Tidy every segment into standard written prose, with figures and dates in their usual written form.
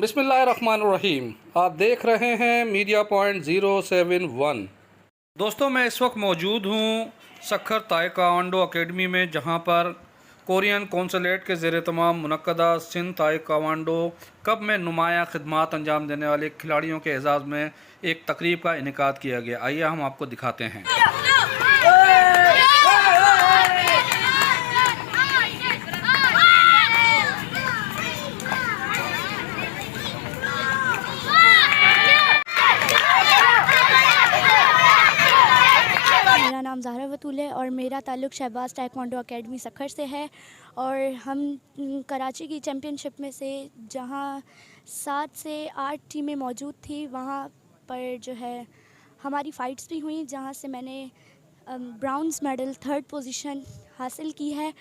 बिस्मिल्लाहिर्रहमानिर्रहीम। आप देख रहे हैं मीडिया पॉइंट 071। दोस्तों, मैं इस वक्त मौजूद हूँ सखर ताइक्वांडो अकेडमी में, जहाँ पर कोरियन कौंसलेट के ज़ेर तमाम मुनक्कदा सिंध ताइक्वांडो कप में नुमाया खिदमात अंजाम देने वाले खिलाड़ियों के एजाज़ में एक तकरीब का इनेकाद किया गया। आइए हम आपको दिखाते हैं। मेरा नाम ज़हरा बतूल है और मेरा ताल्लुक़ शहबाज़ ताइक्वांडो अकेडमी सखर से है। और हम कराची की चैम्पियनशिप में से, जहां 7 से 8 टीमें मौजूद थी, वहां पर जो है हमारी फ़ाइट्स भी हुई, जहां से मैंने ब्राउन्ज़ मेडल 3rd पोजीशन हासिल की है।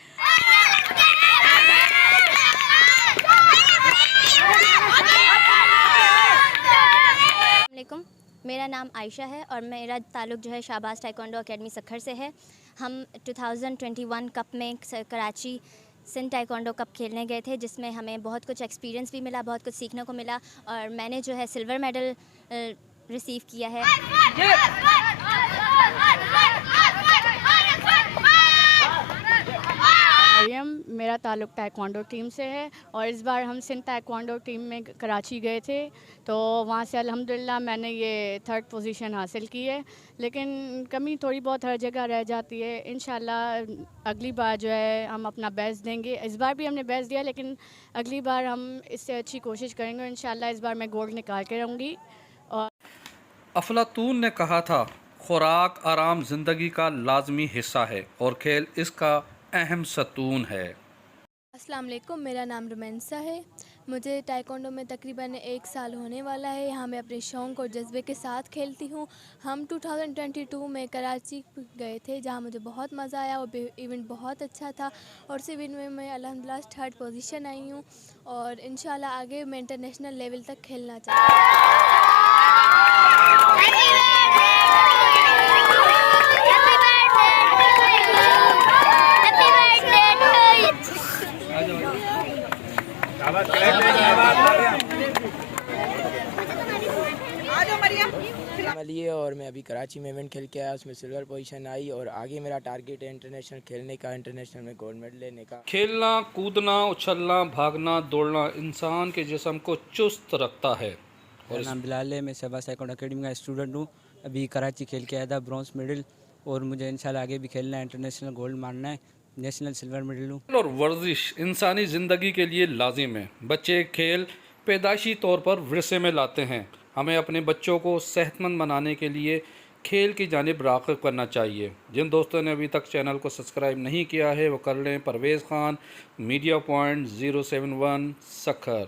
अस्सलामुअलैकुम, मेरा नाम आयशा है और मेरा ताल्लुक़ जो है शहबाज़ ताइक्वांडो अकेडमी सखर से है। हम 2021 कप में कराची सिंध ताइक्वांडो कप खेलने गए थे, जिसमें हमें बहुत कुछ एक्सपीरियंस भी मिला, बहुत कुछ सीखने को मिला और मैंने जो है सिल्वर मेडल रिसीव किया है। मरियम, मेरा ताल्लुक़ ताइक्वांडो टीम से है और इस बार हम सिंध ताइक्वांडो टीम में कराची गए थे, तो वहाँ से अल्हम्दुलिल्लाह मैंने ये 3rd पोजीशन हासिल की है। लेकिन कमी थोड़ी बहुत हर जगह रह जाती है। इंशाल्लाह अगली बार जो है हम अपना बेस्ट देंगे। इस बार भी हमने बेस्ट दिया, लेकिन अगली बार हम इससे अच्छी कोशिश करेंगे। इंशाल्लाह इस बार मैं गोल्ड निकाल के रहूँगी। और अफलातून ने कहा था, खुराक आराम ज़िंदगी का लाजमी हिस्सा है और खेल इसका अहम सतून है। अस्सलाम वालेकुम, मेरा नाम रुमैंसा है। मुझे ताइक्वांडो में तकरीबन 1 साल होने वाला है। यहाँ मैं अपने शौक़ और जज्बे के साथ खेलती हूँ। हम 2022 में कराची गए थे, जहाँ मुझे बहुत मज़ा आया और इवेंट बहुत अच्छा था और इस इवेंट में मैं अल्हम्दुलिल्लाह 3rd पोजीशन आई हूँ और इंशाल्लाह आगे मैं इंटरनेशनल लेवल तक खेलना चाहती हूँ। अली है और मैं अभी कराची में इवेंट खेल के आया, उसमें सिल्वर पोजीशन आई और आगे मेरा टारगेट है इंटरनेशनल खेलने का, इंटरनेशनल में गोल्ड मेडल लेने का। खेलना, कूदना, उछलना, भागना, दौड़ना इंसान के जिस्म को चुस्त रखता है। मेरा नाम बिलाल है, मैं शहबाज़ ताइक्वांडो अकेडमी का स्टूडेंट हूँ। अभी कराची खेल के आया था, ब्रॉन्ज मेडल, और मुझे इंशाल्लाह आगे भी खेलना है, इंटरनेशनल गोल्ड मारना है, नेशनल सिल्वर मेडल हूँ। और वर्जिश इंसानी ज़िंदगी के लिए लाजिम है। बच्चे खेल पैदाइशी तौर पर विरसे में लाते हैं। हमें अपने बच्चों को सेहतमंद बनाने के लिए खेल की जानिब राग़िब करना चाहिए। जिन दोस्तों ने अभी तक चैनल को सब्सक्राइब नहीं किया है वो कर लें। Parvez Khan, media point 071 Sukkur.